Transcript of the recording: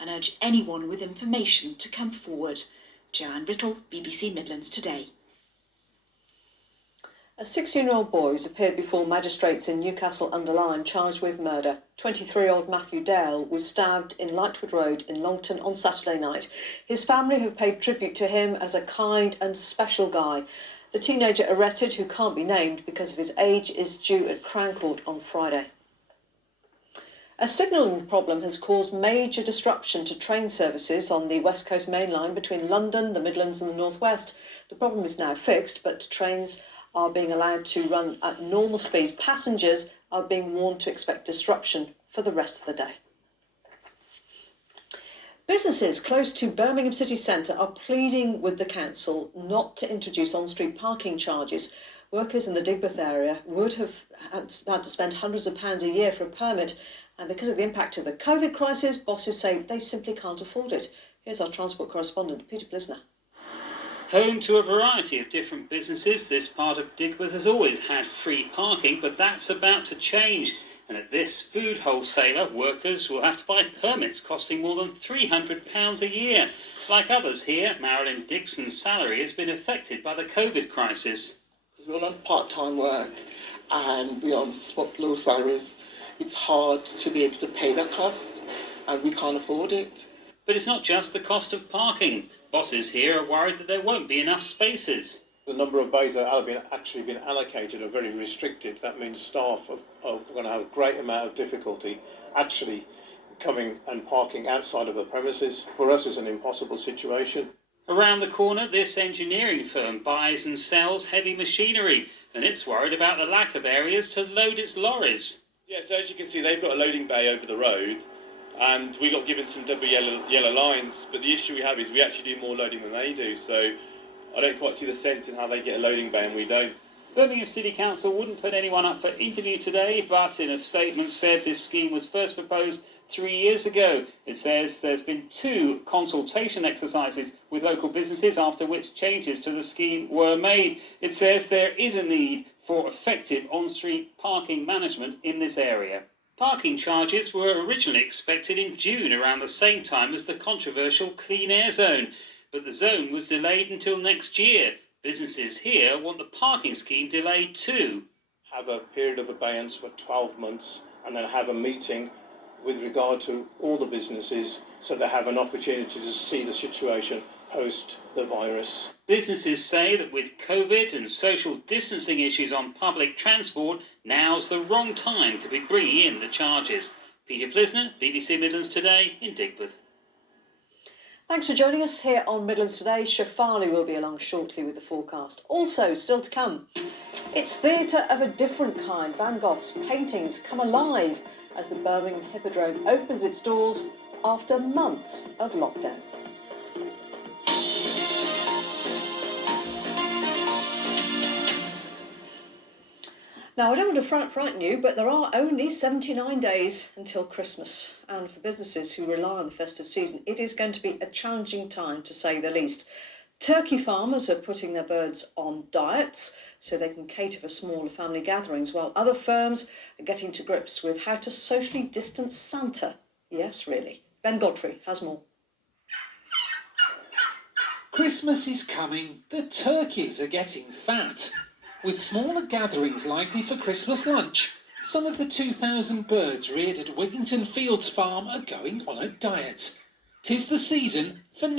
and urge anyone with information to come forward. Joanne Brittle, BBC Midlands Today. A 16-year-old boy has appeared before magistrates in Newcastle-under-Lyme charged with murder. 23-year-old Matthew Dale was stabbed in Lightwood Road in Longton on Saturday night. His family have paid tribute to him as a kind and special guy. The teenager arrested, who can't be named because of his age, is due at Crown Court on Friday. A signalling problem has caused major disruption to train services on the West Coast Main Line between London, the Midlands and the North West. The problem is now fixed, but trains are being allowed to run at normal speeds. Passengers are being warned to expect disruption for the rest of the day. Businesses close to Birmingham city centre are pleading with the council not to introduce on-street parking charges. Workers in the Digbeth area would have had to spend hundreds of pounds a year for a permit, and because of the impact of the COVID crisis, bosses say they simply can't afford it. Here's our transport correspondent, Peter Blisner. Home to a variety of different businesses, this part of Digbeth has always had free parking, but that's about to change. And at this food wholesaler, workers will have to buy permits costing more than £300 a year. Like others here, Marilyn Dixon's salary has been affected by the COVID crisis. Because we're on part-time work and we're on low salaries, it's hard to be able to pay that cost, and we can't afford it. But it's not just the cost of parking. Bosses here are worried that there won't be enough spaces. The number of bays that have actually been allocated are very restricted. That means staff are going to have a great amount of difficulty actually coming and parking outside of the premises. For us, it's an impossible situation. Around the corner, this engineering firm buys and sells heavy machinery, and it's worried about the lack of areas to load its lorries. Yeah, so as you can see, they've got a loading bay over the road, and we got given some double yellow lines, but the issue we have is we actually do more loading than they do, so I don't quite see the sense in how they get a loading bay and we don't. Birmingham City Council wouldn't put anyone up for interview today, but in a statement said this scheme was first proposed 3 years ago. It says there's been 2 consultation exercises with local businesses, after which changes to the scheme were made. It says there is a need for effective on-street parking management in this area. Parking charges were originally expected in June, around the same time as the controversial Clean Air Zone, but the zone was delayed until next year. Businesses here want the parking scheme delayed too. Have a period of abeyance for 12 months and then have a meeting with regard to all the businesses so they have an opportunity to see the situation post the virus. Businesses say that with COVID and social distancing issues on public transport, now's the wrong time to be bringing in the charges. Peter Plisner, BBC Midlands Today in Digbeth. Thanks for joining us here on Midlands Today. Shafali will be along shortly with the forecast. Also, still to come, it's theatre of a different kind. Van Gogh's paintings come alive as the Birmingham Hippodrome opens its doors after months of lockdown. Now, I don't want to frighten you, but there are only 79 days until Christmas. And for businesses who rely on the festive season, it is going to be a challenging time, to say the least. Turkey farmers are putting their birds on diets so they can cater for smaller family gatherings, while other firms are getting to grips with how to socially distance Santa. Yes, really. Ben Godfrey has more. Christmas is coming. The turkeys are getting fat. With smaller gatherings likely for Christmas lunch, some of the 2,000 birds reared at Wigginton Fields Farm are going on a diet. 'Tis the season for